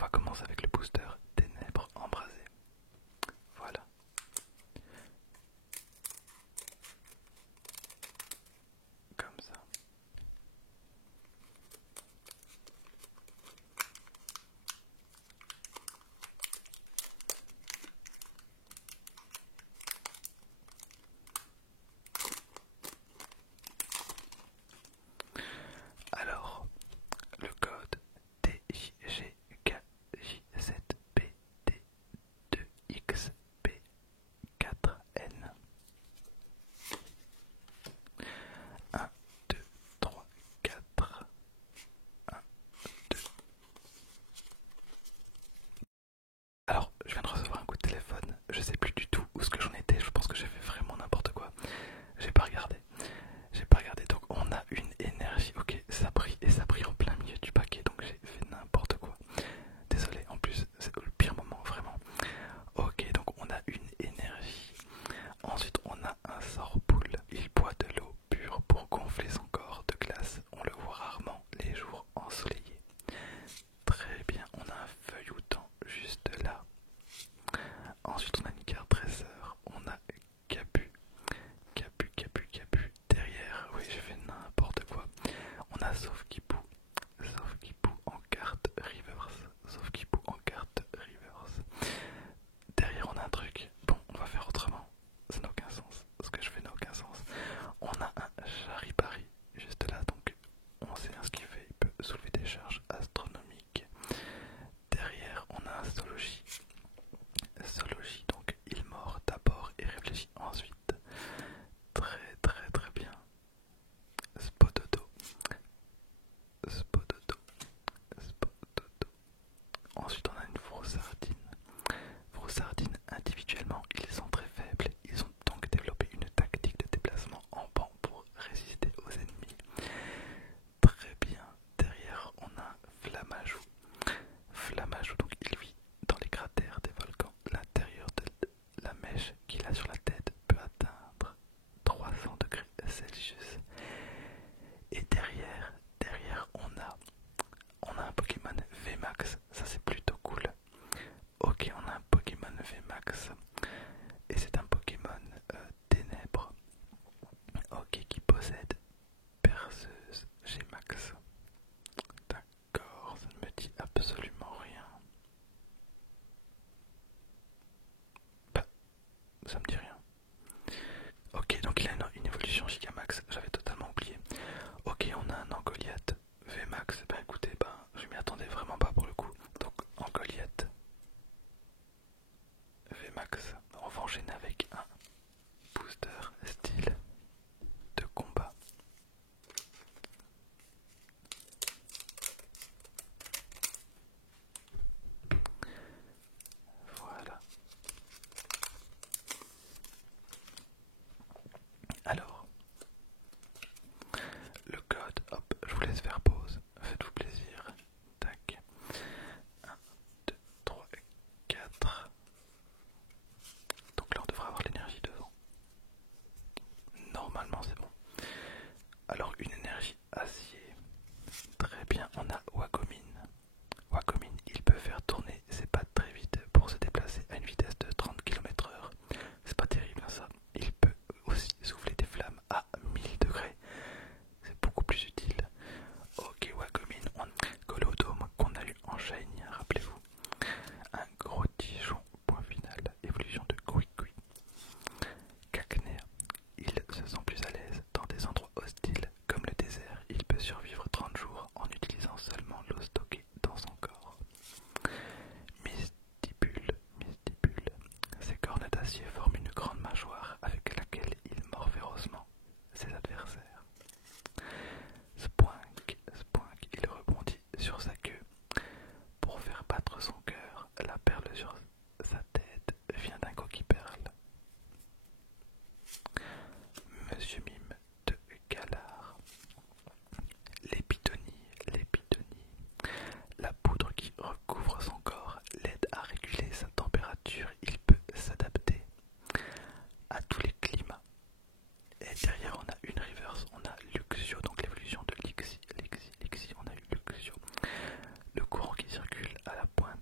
va commencer avec le booster ténèbres embrasées. Voilà. Comme ça. Alors, le code TJGKJ7BD2XP4N 1, 2, 3, 4. 1, 2. Alors, je viens de recevoir un coup de téléphone. Je sais plus du tout où ce que j'en étais. Je pense que j'ai fait vraiment n'importe quoi. J'ai pas regardé. Donc on a une énergie. Ok, ça brille et ça brille en plein milieu du paquet. Donc j'ai fait n'importe quoi. Désolé, en plus c'est le pire moment vraiment. Ok, donc on a une énergie. Ensuite on a un sort poule. Il boit de l'eau pure pour gonfler son corps de glace. On le voit rarement les jours ensoleillés. Très bien, on a un feuilloutant juste là. Ensuite on a une carte dresseur. On a Capu. Derrière, oui j'ai fait n'importe quoi. On a Sauf-qui-Pou en carte reverse. Derrière on a un truc. Bon, on va faire autrement. Ça n'a aucun sens. Ce que je fais n'a aucun sens. On a un Charibari juste là, donc on sait ce qu'il fait. Il peut soulever des charges astronomiques. Derrière on a un Sology, donc il mord d'abord et réfléchit ensuite. Très bien. Spododo. Ensuite on a une Froussardine. Individuellement ils sont très faibles. Ils ont donc développé une tactique de déplacement en banc pour résister aux ennemis. Très bien. Derrière on a Flamajou, donc il vit dans les cratères des volcans. L'intérieur de la mèche qu'il a sur la tête peut atteindre 300 degrés Celsius. Et derrière on a un Pokémon VMAX, ça c'est plutôt cool. Ok, on a un Pokémon VMAX et c'est un Pokémon ténèbres. Ok, qui possède Perceuse Gmax. D'accord, ça ne me dit absolument rien. Bah, ça me dit rien. Ok, donc il a une évolution Gigamax, j'avais totalement oublié. Ok, on a un Angoliath VMAX. Bah écoutez, je m'y attendais vraiment pas pour le coup. Donc Angoliath VMAX. On va enchaîner avec un booster style de combat. Voilà. Alors, le code, hop, je vous laisse faire pause. Faites-vous plaisir. Tac. 1, 2, 3, 4. Donc là on devrait avoir l'énergie devant. Normalement c'est bon. Alors une énergie acier. Très bien, on a Wacomin. Wacomin, il peut faire tourner ses pattes très vite pour se déplacer à une vitesse de 30 km/h. C'est pas terrible ça. Il peut aussi souffler des flammes à 1000 degrés. C'est beaucoup plus utile. Ok, Wacomin, on a Golodome qu'on a eu en Shiny, rappelez-vous. Un gros tigeon, point final. Évolution de Kwikwi. Cacnea, il se sent plus à l'aise dans des endroits hostiles comme le désert. Il peut survivre 30 jours en utilisant seulement l'eau stockée dans son corps. Mystipule. Ses cornes d'acier forment une grande mâchoire avec laquelle il mord férocement ses adversaires. Spoink, il rebondit sur sa queue pour faire battre son cœur. La perle sur sa tête vient d'un coquille-perle. Monsieur Mime de Galar. L'épitonie. La poudre qui recouvre son corps l'aide à réguler sa température. Il peut s'adapter à tous les climats. Et derrière on a une reverse, on a Luxio, donc l'évolution de Lixie, on a eu Luxio. Le courant qui circule à la pointe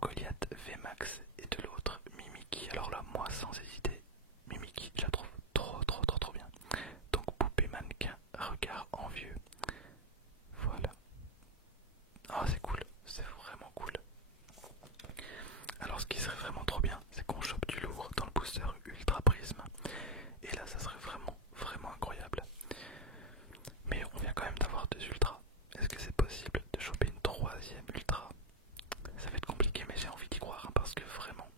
Goliath VMAX et de l'autre Mimiki. Alors là, moi sans hésiter, Mimiki, je la trouve trop bien. Donc poupée mannequin, regard envieux. Voilà. Ah, c'est cool, c'est vraiment cool. Alors ce qui serait vraiment trop bien, c'est qu'on chope du lourd dans le booster Ultra Prisme. Et là, ça serait vraiment incroyable. Mais on vient quand même d'avoir 2 ultras. Est-ce que c'est possible de choper une 3e ultra? Ça va être compliqué, mais j'ai envie d'y croire, hein, parce que vraiment,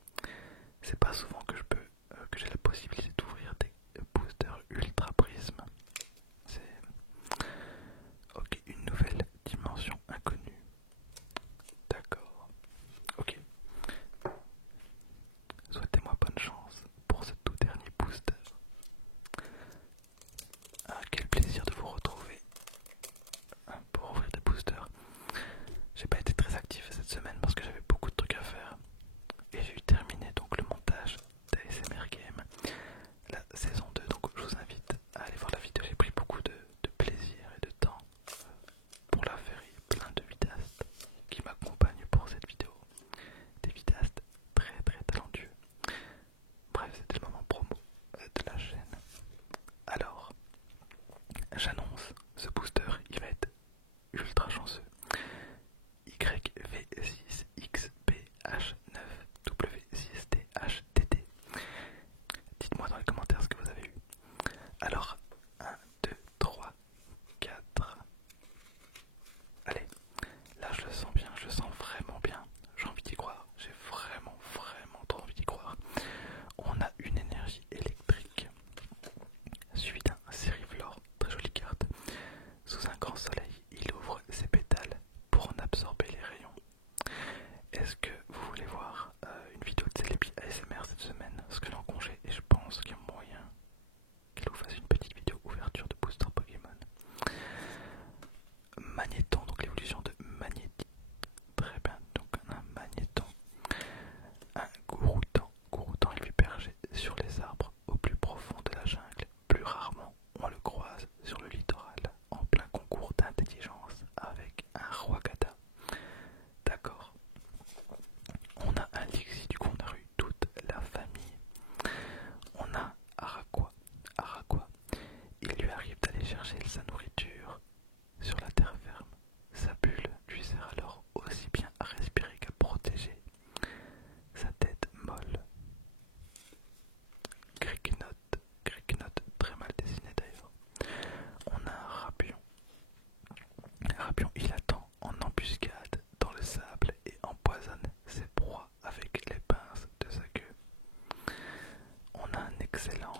c'est pas souvent que que j'ai la possibilité d'ouvrir des boosters Ultra Prisme. C'est ok, une nouvelle dimension inconnue. D'accord. Ok. Souhaitez-moi bonne chance pour ce tout dernier booster. Ah, quel plaisir de vous retrouver pour ouvrir des boosters. J'ai pas été très actif cette semaine parce que j'avais beaucoup de trucs à faire. Et j'ai eu terminé donc le montage d'ASMR Game, la saison 2. Donc je vous invite à aller voir la vidéo. J'ai pris beaucoup de plaisir et de temps pour la faire. Il y a plein de vidéastes qui m'accompagnent pour cette vidéo. Des vidéastes très talentueux. Bref, c'était le moment promo de la chaîne. Alors, j'annonce, ce booster, il va être ultra chanceux. YV6XBH9W6THTT. Dites-moi dans les commentaires ce que vous avez eu. Alors, 1, 2, 3, 4. Allez, là je le sens bien, je le sens vraiment bien. J'ai envie d'y croire, j'ai vraiment trop envie d'y croire. On a une énergie électrique, suivi d'un Sériflore, très jolie carte. Sous un grand soleil, il ouvre ses pétales pour en absorber les rayons. Est-ce que vous voulez voir une vidéo de Célébi ASMR cette semaine? Parce qu'elle est en congé et je pense qu'il y a moyen qu'elle vous fasse une petite vidéo ouverture de booster Pokémon. Magnéton, donc l'évolution de Magnéti. Très bien, donc un Magnéton. Un Gouroutan. Gouroutan, il vit berger sur les arbres au plus profond de la jungle. Plus rarement, on le croise sur le littoral en plein concours d'intelligence avec un Rwagada. D'accord. On a un Lixi, du coup on a eu toute la famille. On a Araqua. Araqua, il lui arrive d'aller chercher sa nourriture sur la terre ferme. Sa bulle lui sert alors aussi bien à respirer qu'à protéger sa tête molle. Cricknote, très mal dessiné d'ailleurs. On a un Rapion. Rapion, il attend en embuscade dans le sable et empoisonne ses proies avec les pinces de sa queue. On a un excellent